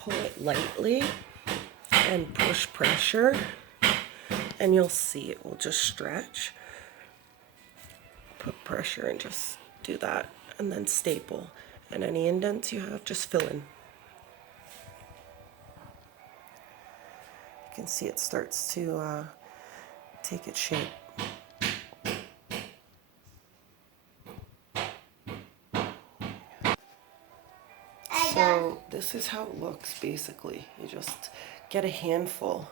pull it lightly and push pressure, and you'll see it will just stretch. Put pressure and just do that, and then staple. And any indents you have, just fill in. You can see it starts to take its shape. So this is how it looks basically. You just get a handful.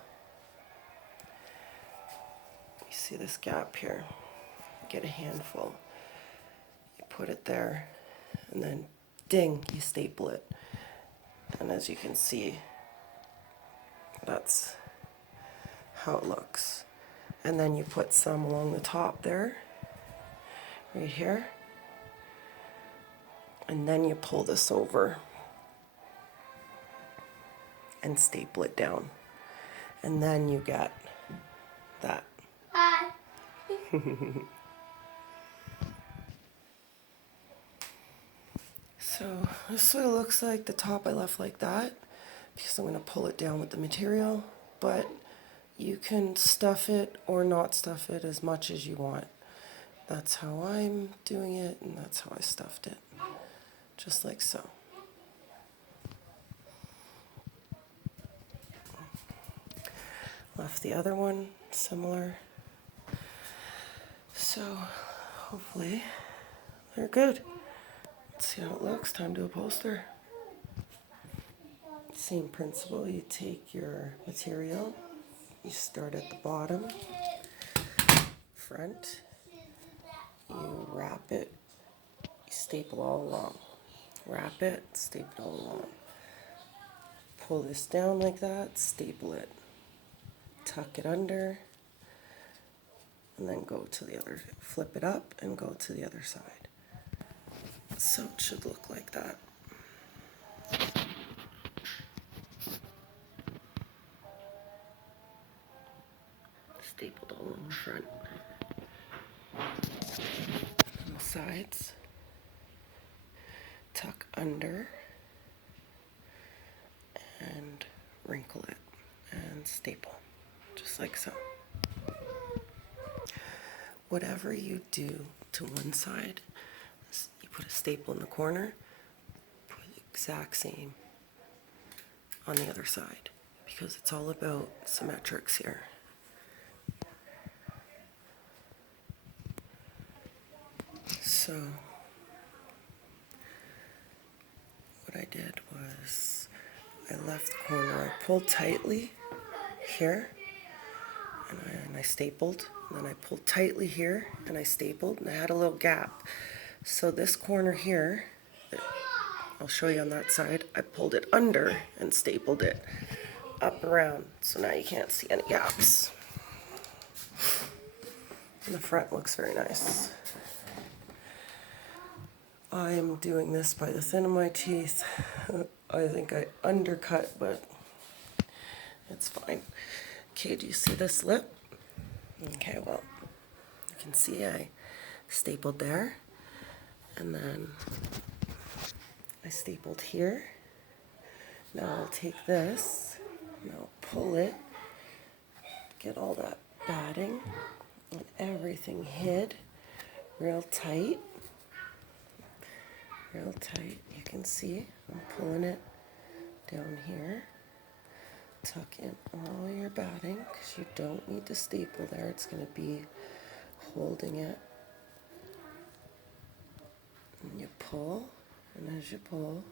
You see this gap here? Get a handful. You put it there, and then ding, you staple it. And as you can see, that's how it looks. And then you put some along the top there, right here. And then you pull this over and staple it down. And then you get that. Hi. So this is what it looks like. The top I left like that because I'm going to pull it down with the material, but you can stuff it or not stuff it as much as you want. That's how I'm doing it, and that's how I stuffed it, just like so. Left the other one similar. So hopefully they're good. Let's see how it looks. Time to upholster. Same principle. You take your material, you start at the bottom, front, you wrap it, you staple all along. Wrap it, staple it all along. Pull this down like that, staple it. Tuck it under, and then go to the other, flip it up and go to the other side. So it should look like that. Stapled all on the front. On the sides. Tuck under and wrinkle it and staple, just like so. Whatever you do to one side, you put a staple in the corner, put the exact same on the other side, because it's all about symmetrics here. So what I did was I left the corner, I pulled tightly here, and I stapled, and then I pulled tightly here, and I stapled, and I had a little gap. So this corner here, I'll show you on that side, I pulled it under and stapled it up around, so now you can't see any gaps. And the front looks very nice. I'm doing this by the thin of my teeth. I think I undercut, but it's fine. Okay, do you see this lip? Okay, well, you can see I stapled there, and then I stapled here. Now I'll take this, and I'll pull it, get all that batting and everything hid real tight. Real tight. You can see I'm pulling it down here. Tuck in all your batting, because you don't need to staple there. It's going to be holding it. And you pull, and as you pull,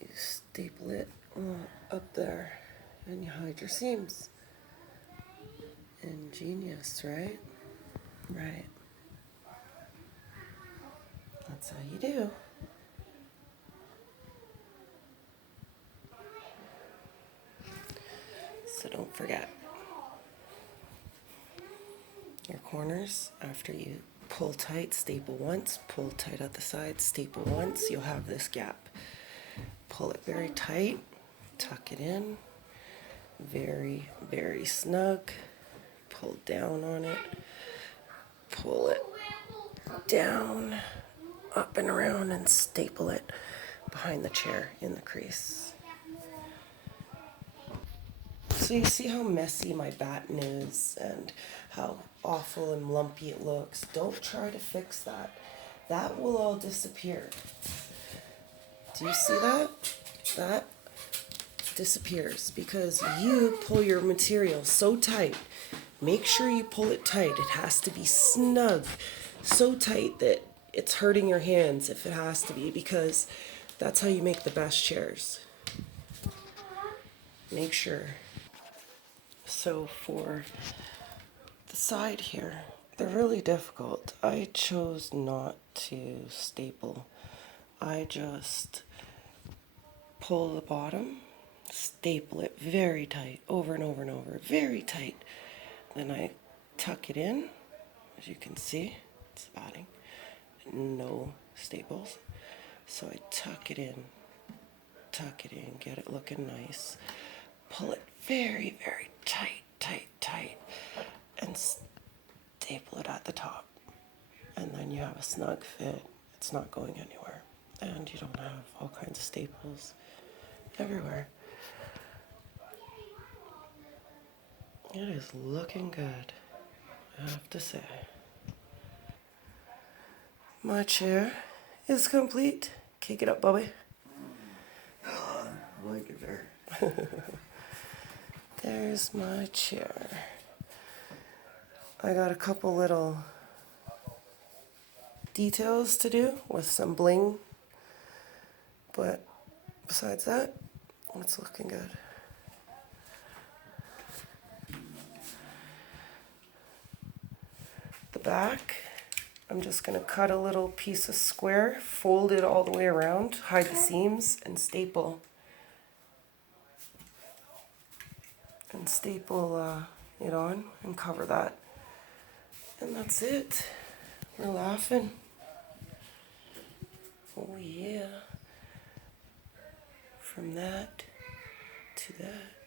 you staple it up there, and you hide your seams. Ingenious, right? Right. That's how you do. So don't forget your corners. After you pull tight, staple once, pull tight at the sides, staple once, you'll have this gap. Pull it very tight, tuck it in, very, very snug, pull down on it, pull it down, up and around, and staple it behind the chair in the crease. So you see how messy my batten is and how awful and lumpy it looks. Don't try to fix that. That will all disappear. Do you see that? That disappears because you pull your material so tight. Make sure you pull it tight. It has to be snug, so tight that it's hurting your hands if it has to be, because that's how you make the best chairs. Make sure. So for the side here, they're really difficult. I chose not to staple. I just pull the bottom, staple it very tight, over and over and over, very tight. Then I tuck it in, as you can see, it's batting, no staples. So I tuck it in, get it looking nice, pull it very, very tight, tight, tight, and staple it at the top. And then you have a snug fit. It's not going anywhere. And you don't have all kinds of staples everywhere. It is looking good, I have to say. My chair is complete. Kick it up, Bobby. I like it there. There's my chair. I got a couple little details to do with some bling, but besides that, it's looking good. The back, I'm just going to cut a little piece of square, fold it all the way around, hide the seams, and staple. And staple it on and cover that. And that's it. We're laughing. Oh yeah. From that to that.